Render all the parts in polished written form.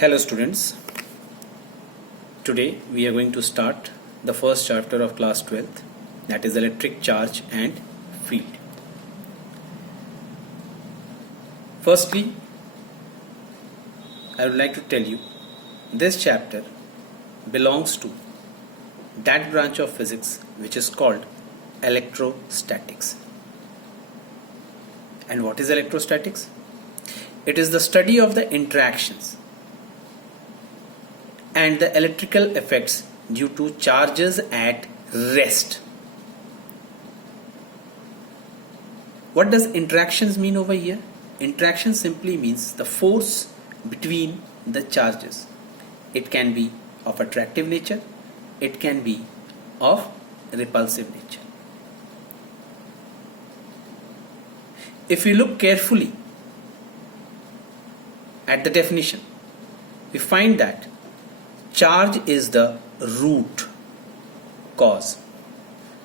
Hello students, today we are going to start the first chapter of class 12th, that is electric charge and field. Firstly, I would like to tell you this chapter belongs to that branch of physics which is called electrostatics. And what is electrostatics? It is the study of the interactions and the electrical effects due to charges at rest. What does interactions mean over here? Interaction simply means the force between the charges. It can be of attractive nature, it can be of repulsive nature. If we look carefully at the definition, we find that charge is the root cause.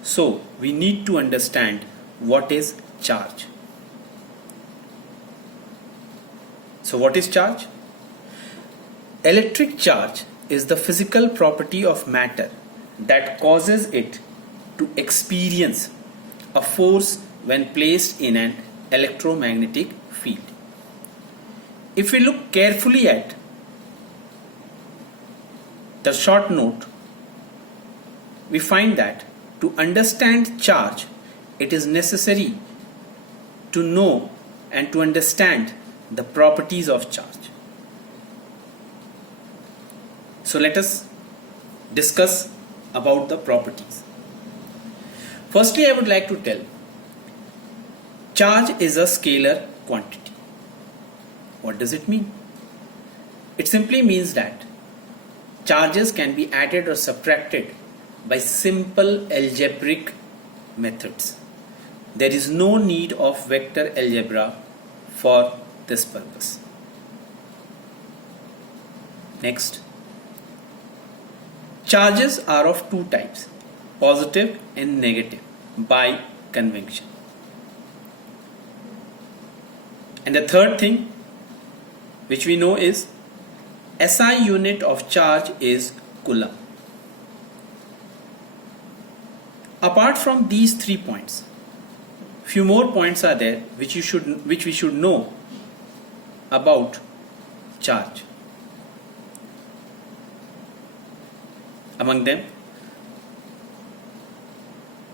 So we need to understand what is charge. So what is charge? Electric charge is the physical property of matter that causes it to experience a force when placed in an electromagnetic field. If we look carefully at the short note, we find that to understand charge, it is necessary to know and to understand the properties of charge. So let us discuss about the properties. Firstly, I would like to tell charge is a scalar quantity. What does it mean? It simply means that charges can be added or subtracted by simple algebraic methods. There is no need of vector algebra for this purpose. Next, charges are of two types, positive and negative, by convention. And the third thing which we know is SI unit of charge is coulomb. Apart from these 3 points, few more points are there which we should know about charge. Among them,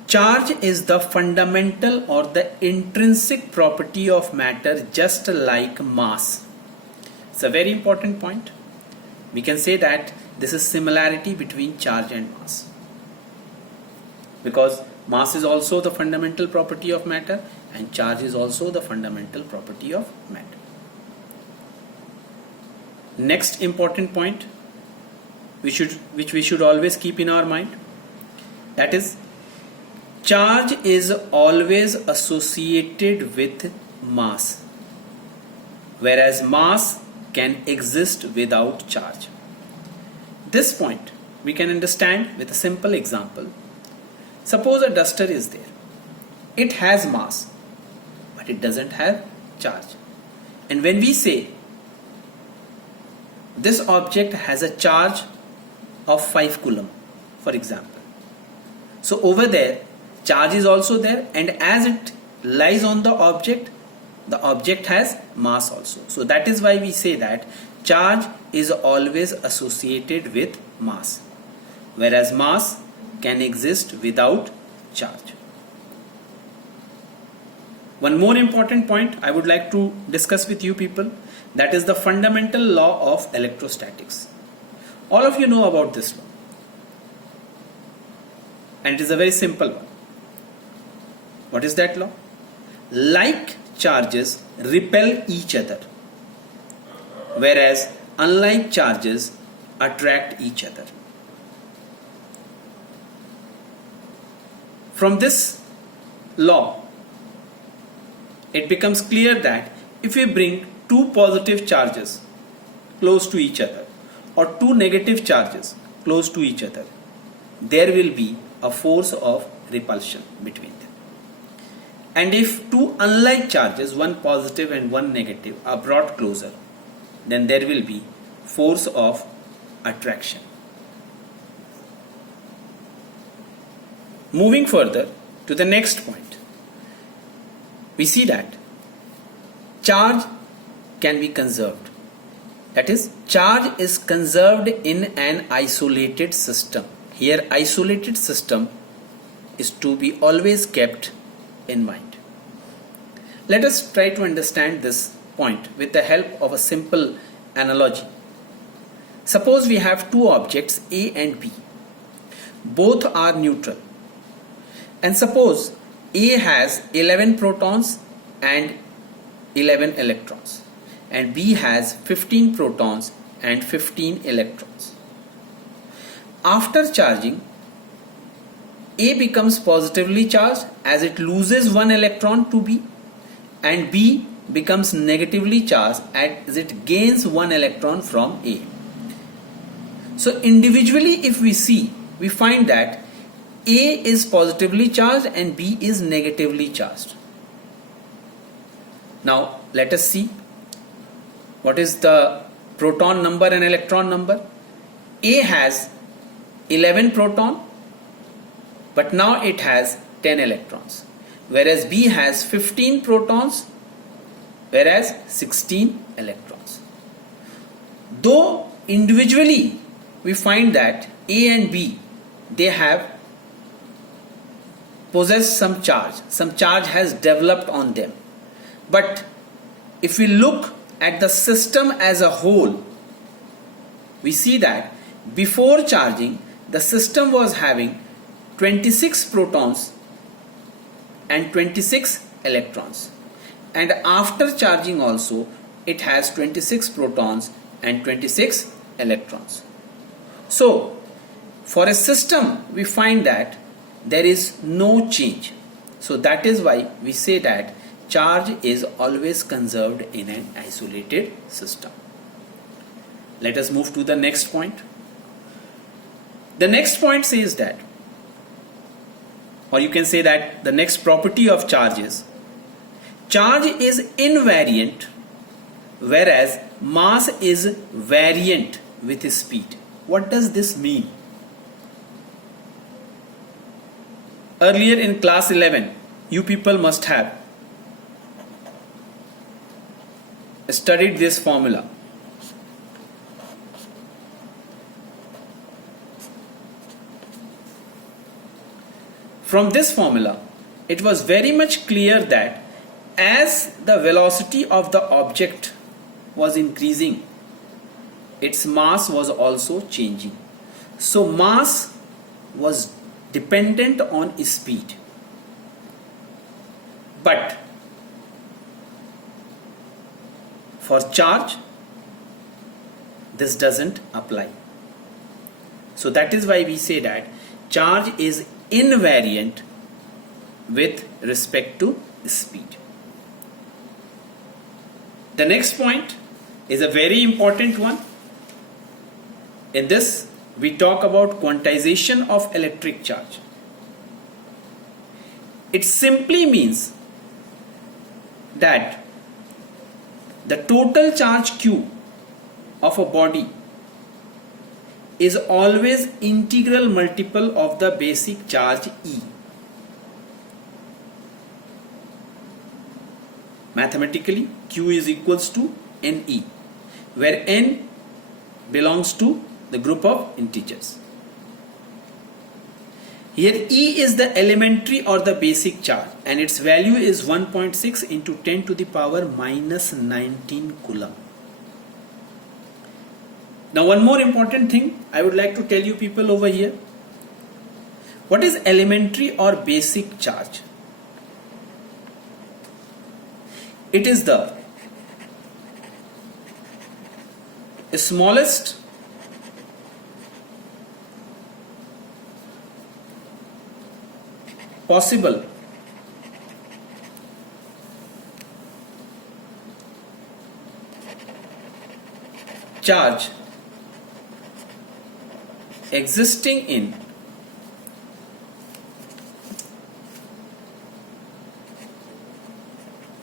charge is the fundamental or the intrinsic property of matter, just like mass. It's a very important point. We can say that this is similarity between charge and mass, because mass is also the fundamental property of matter and charge is also the fundamental property of matter. Next important point which we should always keep in our mind, that is charge is always associated with mass, whereas mass can exist without charge. This point we can understand with a simple example. Suppose a duster is there. It has mass, but it doesn't have charge. And when we say this object has a charge of 5 coulomb, for example, so over there charge is also there, and as it lies on the object has mass also. So that is why we say that charge is always associated with mass, whereas mass can exist without charge. One more important point I would like to discuss with you people, that is the fundamental law of electrostatics. All of you know about this law, and it is a very simple one. What is that law? Like charges repel each other, whereas unlike charges attract each other. From this law, it becomes clear that if we bring two positive charges close to each other or two negative charges close to each other, there will be a force of repulsion between them. And if two unlike charges, one positive and one negative, are brought closer, then there will be force of attraction. Moving further to the next point, we see that charge can be conserved. That is, charge is conserved in an isolated system. Here, isolated system is to be always kept in mind. Let us try to understand this point with the help of a simple analogy. Suppose we have two objects A and B. Both are neutral. And suppose A has 11 protons and 11 electrons, and B has 15 protons and 15 electrons. After charging, A becomes positively charged as it loses one electron to B, and B becomes negatively charged as it gains one electron from A. So individually, if we see, we find that A is positively charged and B is negatively charged. Now let us see what is the proton number and electron number. A has 11 proton, but now it has 10 electrons, whereas B has 15 protons, whereas 16 electrons. Though individually we find that A and B, they have possess some charge has developed on them. But if we look at the system as a whole, we see that before charging, the system was having 26 protons and 26 electrons. And after charging also, it has 26 protons and 26 electrons. So, for a system, we find that there is no change. So that is why we say that charge is always conserved in an isolated system. Let us move to the next point. The next point says that, or you can say that the next property of charge is invariant, whereas mass is variant with speed. What does this mean? Earlier in class 11, you people must have studied this formula. From this formula, it was very much clear that as the velocity of the object was increasing, its mass was also changing. So mass was dependent on speed. But for charge, this doesn't apply. So that is why we say that charge is invariant with respect to speed. The next point is a very important one. In this, we talk about quantization of electric charge. It simply means that the total charge Q of a body is always integral multiple of the basic charge E. Mathematically, Q is equals to NE, where N belongs to the group of integers. Here E is the elementary or the basic charge, and its value is 1.6 into 10 to the power minus 19 coulomb. Now one more important thing I would like to tell you people over here. What is elementary or basic charge? It is the smallest possible charge existing in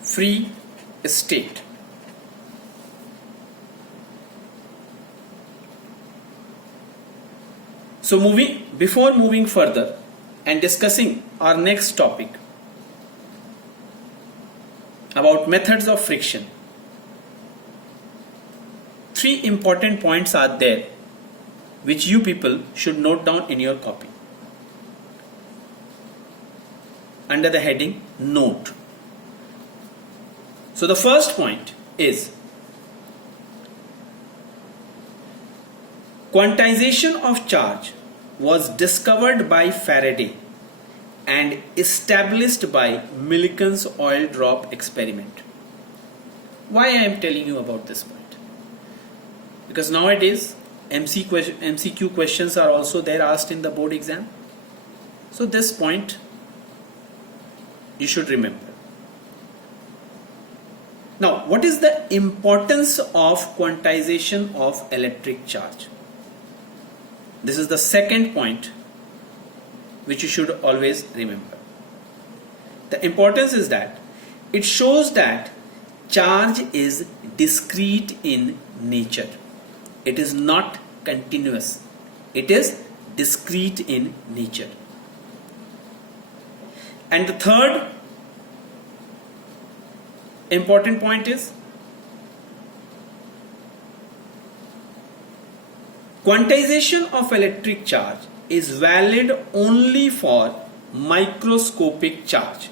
free state. So before moving further and discussing our next topic about methods of friction, 3 important points are there which you people should note down in your copy under the heading note. So the first point is quantization of charge was discovered by Faraday and established by Millikan's oil drop experiment. Why I am telling you about this point? Because nowadays MCQ questions are also there asked in the board exam. So this point you should remember. Now, what is the importance of quantization of electric charge? This is the second point which you should always remember. The importance is that it shows that charge is discrete in nature. It is not continuous. It is discrete in nature. And the third important point is quantization of electric charge is valid only for microscopic charge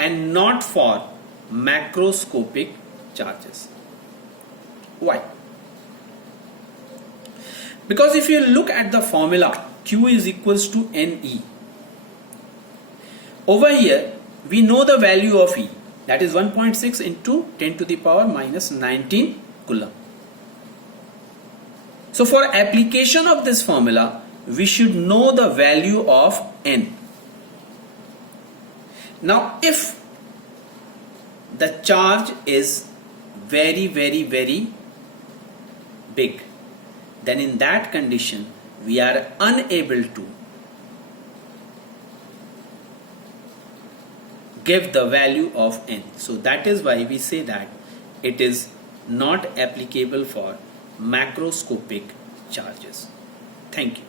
and not for macroscopic charges. Why? Because if you look at the formula Q is equals to NE, over here we know the value of E, that is 1.6 into 10 to the power minus 19 coulomb. So for application of this formula, we should know the value of N. Now if the charge is very big, then in that condition we are unable to give the value of N. So that is why we say that it is not applicable for macroscopic charges. Thank you.